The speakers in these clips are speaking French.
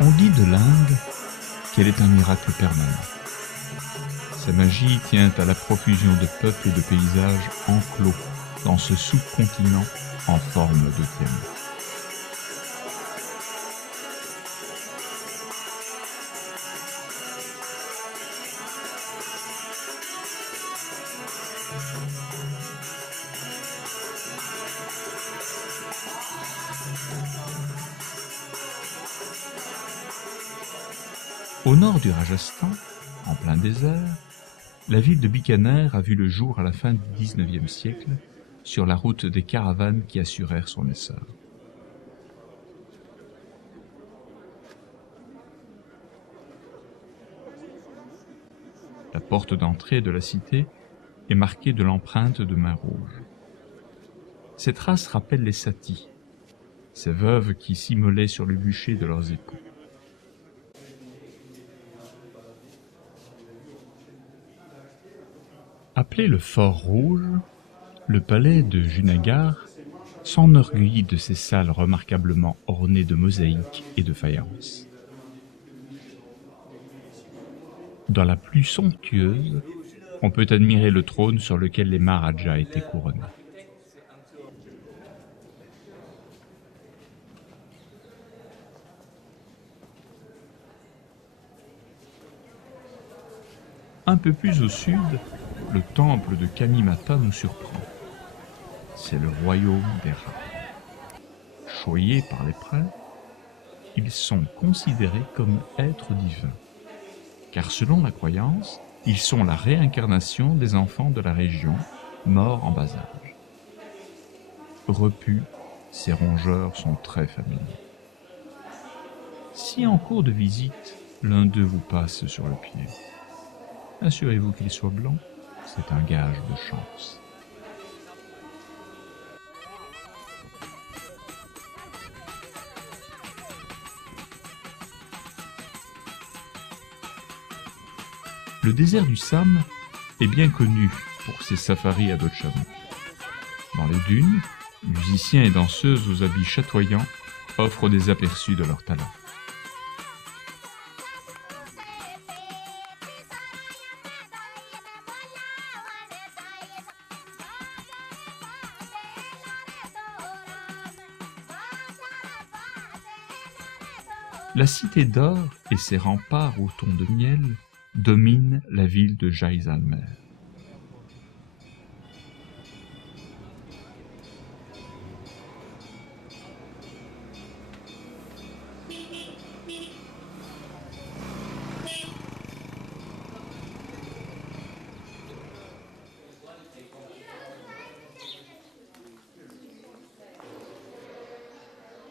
On dit de l'Inde qu'elle est un miracle permanent. Sa magie tient à la profusion de peuples et de paysages enclos dans ce sous-continent en forme d'océan. Au nord du Rajasthan, en plein désert, la ville de Bikaner a vu le jour à la fin du XIXe siècle sur la route des caravanes qui assurèrent son essor. La porte d'entrée de la cité est marquée de l'empreinte de main rouge. Ces traces rappellent les satis, ces veuves qui s'immolaient sur le bûcher de leurs époux. Appelé le Fort Rouge, le palais de Junagadh s'enorgueillit de ses salles remarquablement ornées de mosaïques et de faïences. Dans la plus somptueuse, on peut admirer le trône sur lequel les Maharajas étaient couronnés. Un peu plus au sud, le temple de Kamimata nous surprend. C'est le royaume des rats. Choyés par les prêtres, ils sont considérés comme êtres divins, car selon la croyance, ils sont la réincarnation des enfants de la région, morts en bas âge. Repus, ces rongeurs sont très familiers. Si en cours de visite, l'un d'eux vous passe sur le pied, assurez-vous qu'il soit blanc, c'est un gage de chance. Le désert du Sam est bien connu pour ses safaris à dos de chameau. Dans les dunes, musiciens et danseuses aux habits chatoyants offrent des aperçus de leur talent. La cité d'or et ses remparts au ton de miel dominent la ville de Jaisalmer.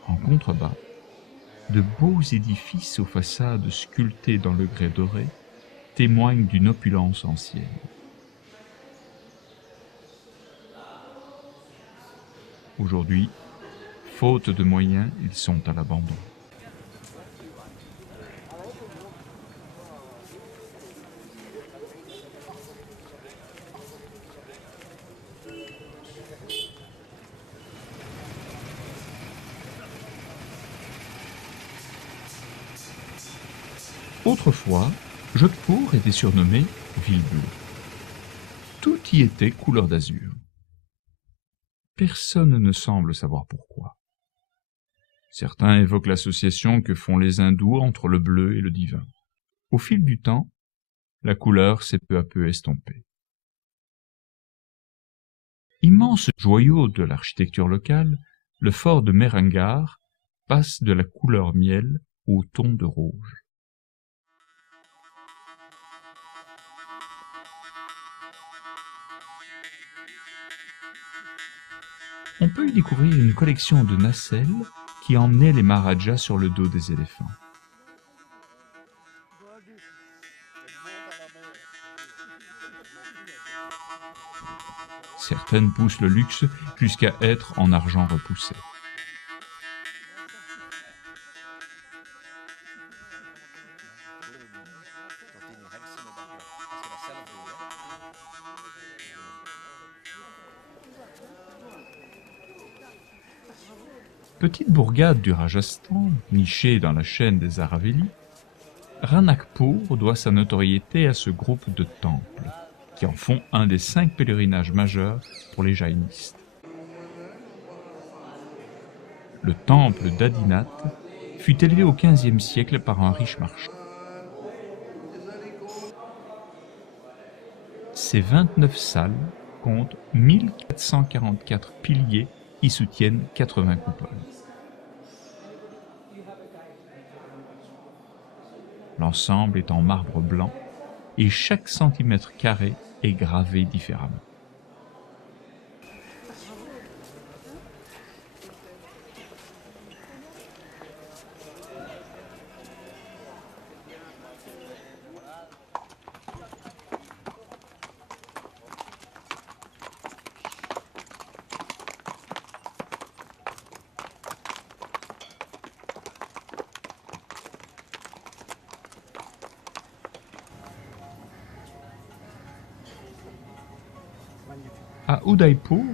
En contrebas, de beaux édifices aux façades sculptées dans le grès doré témoignent d'une opulence ancienne. Aujourd'hui, faute de moyens, ils sont à l'abandon. Autrefois, Jodhpur était surnommée ville bleue. Tout y était couleur d'azur. Personne ne semble savoir pourquoi. Certains évoquent l'association que font les hindous entre le bleu et le divin. Au fil du temps, la couleur s'est peu à peu estompée. Immense joyau de l'architecture locale, le fort de Mehrangarh passe de la couleur miel au ton de rouge. On peut y découvrir une collection de nacelles qui emmenaient les Maharajas sur le dos des éléphants. Certaines poussent le luxe jusqu'à être en argent repoussé. Petite bourgade du Rajasthan, nichée dans la chaîne des Aravallis, Ranakpur doit sa notoriété à ce groupe de temples, qui en font un des 5 pèlerinages majeurs pour les jaïnistes. Le temple d'Adinath fut élevé au XVe siècle par un riche marchand. Ces 29 salles comptent 1444 piliers qui soutiennent 80 coupoles. L'ensemble est en marbre blanc et chaque centimètre carré est gravé différemment. À Udaipur,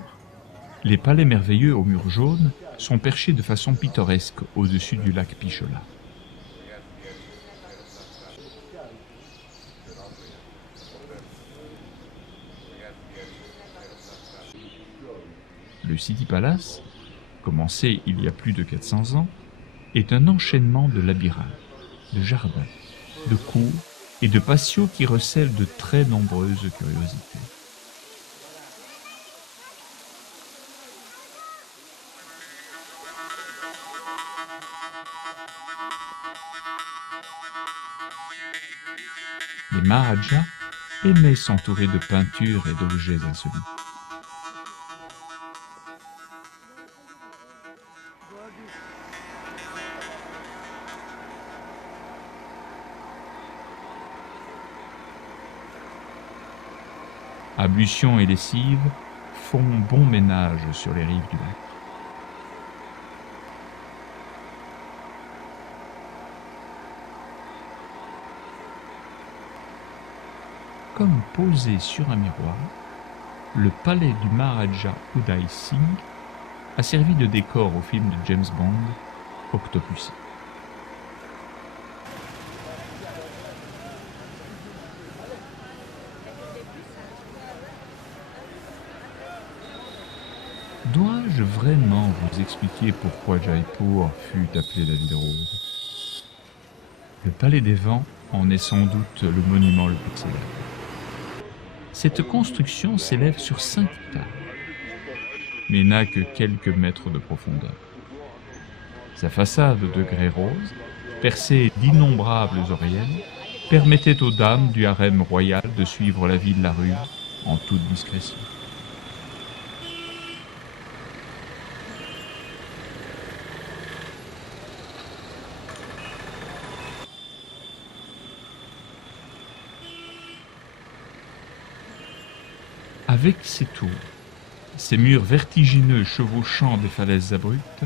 les palais merveilleux aux murs jaunes sont perchés de façon pittoresque au-dessus du lac Pichola. Le City Palace, commencé il y a plus de 400 ans, est un enchaînement de labyrinthes, de jardins, de cours et de patios qui recèlent de très nombreuses curiosités. Les Maharajas aimaient s'entourer de peintures et d'objets insolites. Ablutions et lessive font bon ménage sur les rives du lac. Comme posé sur un miroir, le palais du Maharaja Uday Singh a servi de décor au film de James Bond, Octopussy. Dois-je vraiment vous expliquer pourquoi Jaipur fut appelée la ville rose? Le palais des vents en est sans doute le monument le plus célèbre. Cette construction s'élève sur 5 étages, mais n'a que quelques mètres de profondeur. Sa façade de grès rose, percée d'innombrables oriels, permettait aux dames du harem royal de suivre la vie de la rue en toute discrétion. Avec ses tours, ses murs vertigineux chevauchant des falaises abruptes,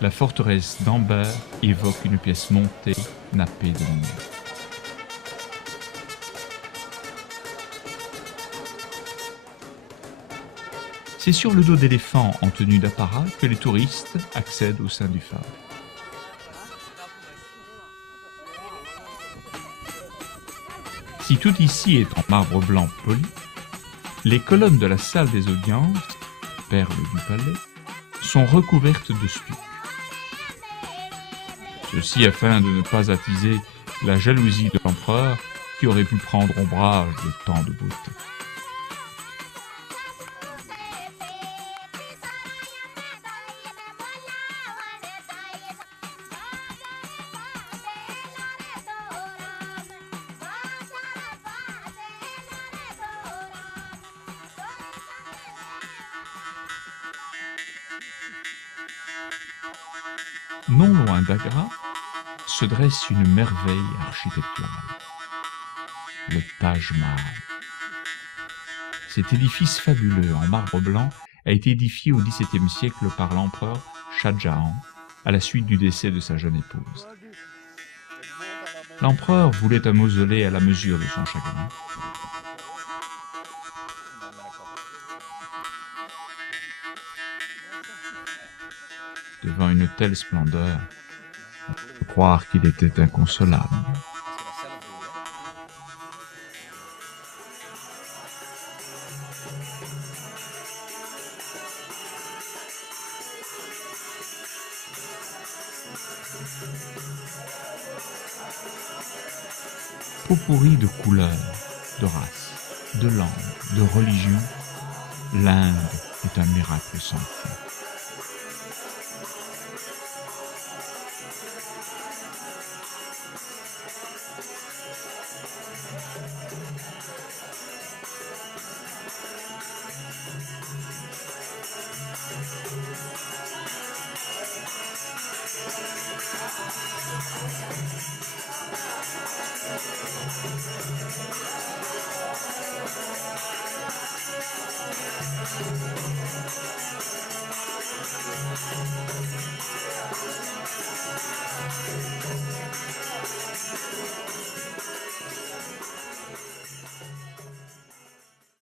la forteresse d'Amber évoque une pièce montée, nappée de lumière. C'est sur le dos d'éléphants en tenue d'apparat que les touristes accèdent au sein du phare. Si tout ici est en marbre blanc poli, les colonnes de la salle des audiences, perles du palais, sont recouvertes de stucs. Ceci afin de ne pas attiser la jalousie de l'empereur qui aurait pu prendre ombrage de tant de beauté. Non loin d'Agra se dresse une merveille architecturale, le Taj Mahal. Cet édifice fabuleux en marbre blanc a été édifié au XVIIe siècle par l'empereur Shah Jahan à la suite du décès de sa jeune épouse. L'empereur voulait un mausolée à la mesure de son chagrin. devant une telle splendeur, on peut croire qu'il était inconsolable. Pot pourri de couleurs, de races, de langues, de religions, l'Inde est un miracle sans fin.